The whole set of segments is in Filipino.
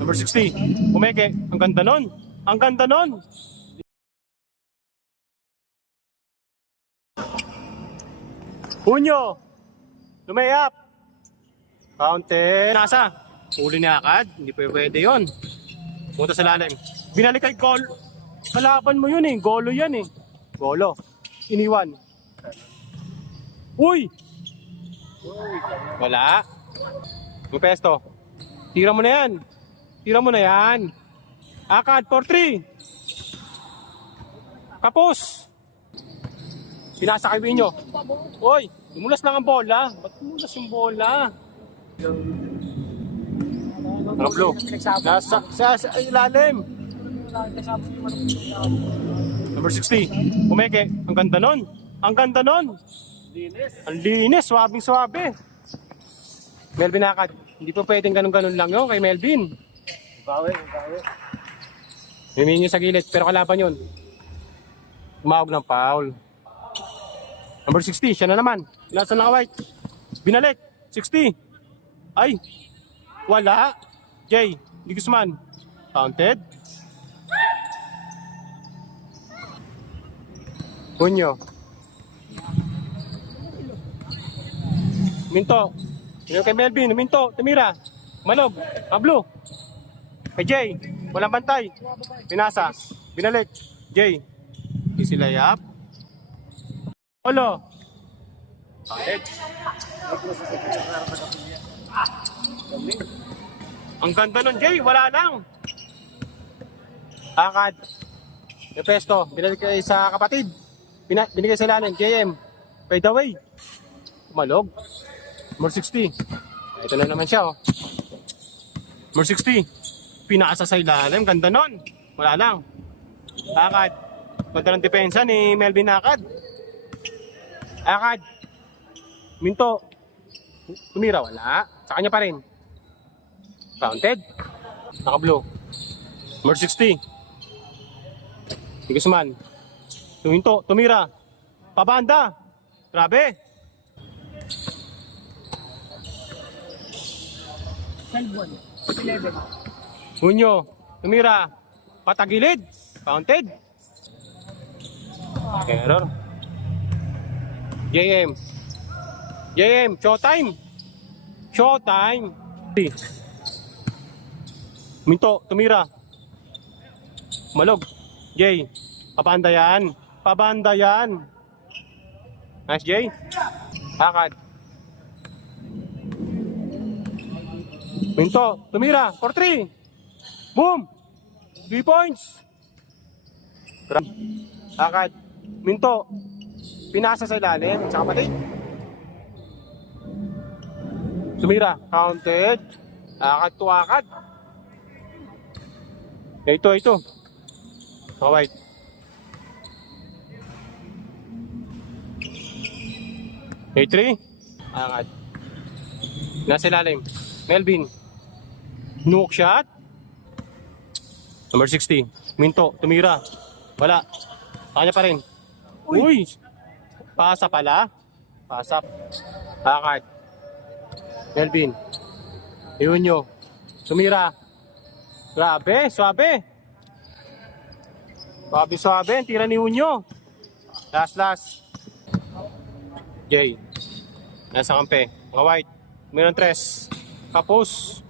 Number 60. Umeke. Ang ganda nun. Ang ganda nun. Punyo. Lumayap. Counted. Nasa. Huli ni Akad. Hindi pwede yun. Punta sa lalim. Binalik kay Gol. Kalaban mo yun eh. Golo yan eh. Golo. Iniwan. Uy! Wala. Yung pesto. Tira mo na yan. Tira mo na yan. Akad, 4-3. Kapos. Pinasa kay Winyo. Uy, lumulas lang ang bola. Ba't lumulas yung bola? Mga blue. Sa ilalim. Number 60. Umeke. Ang ganda nun. Ang ganda nun. Ang linis. Swabing swabe. Melvin Akad. Hindi po pwedeng ganun-ganun lang yun kay Melvin. Bawi. Humingi sa gilid. Pero kalaban yun. Tumawag ng foul. Number 60. Siya na naman. Nasa naka-white. Binalik. 60. Ay. Wala. Jay. Guzman. Counted. Punyo. Minto. Yung kay Melvin. Minto. Tumira. Manog. Ablo. Kay Jay. Walang bantay. Pinasa. Binalik. Jay. Isilayap. Olo. Counted. Ang ganda nun, Jay. Wala lang. Akad. Yung pesto. Binalik kay sa kapatid. Binigay sa ilalim. JM. Fade away. Kumalog. More 60. Ito na naman siya, oh. More 60. Pinasa sa ilalim. Ganda nun. Wala lang. Akad. Ganda ng depensa ni Melvin Akad. Akad. Minto. Tumira. Wala. Sa kanya pa rin. Counted. Naka-blue. More 60. Guzman. Tuminto. Tumira. Pabanda. Grabe. 11. Punyo. Tumira. Patagilid. Counted. Error. JM. JM. Showtime. Showtime. Minto. Tumira. Malog. Jay. Pabanda yan. Pabanda yan. Nice, Jay. Akad. Minto. Tumira. 4-3. Boom. 3 points. Akad. Minto. Pinasa sa ilalim. Sa kapatid. Tumira. Counted. Akad to akad. Ito. White. A3. Akad. Nasa ilalim. Melvin. Nuke shot. Number 60. Minto. Tumira. Wala. Kanya pa rin. Uy. Pasa pala. Pasap. Akad. Melvin. Iunyo. Tumira. Grabe. Suabe. Suabe. Tira ni Unyo. Last. Jay. Nasa kampe. Mga white. Mayroon 3. Kapos.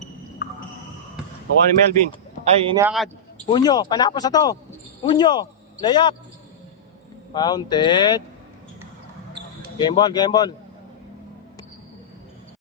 Nakuha ni Melvin. Ay, iniakad. Unyo. Panapos na to. Unyo. Layap. Counted. Game ball.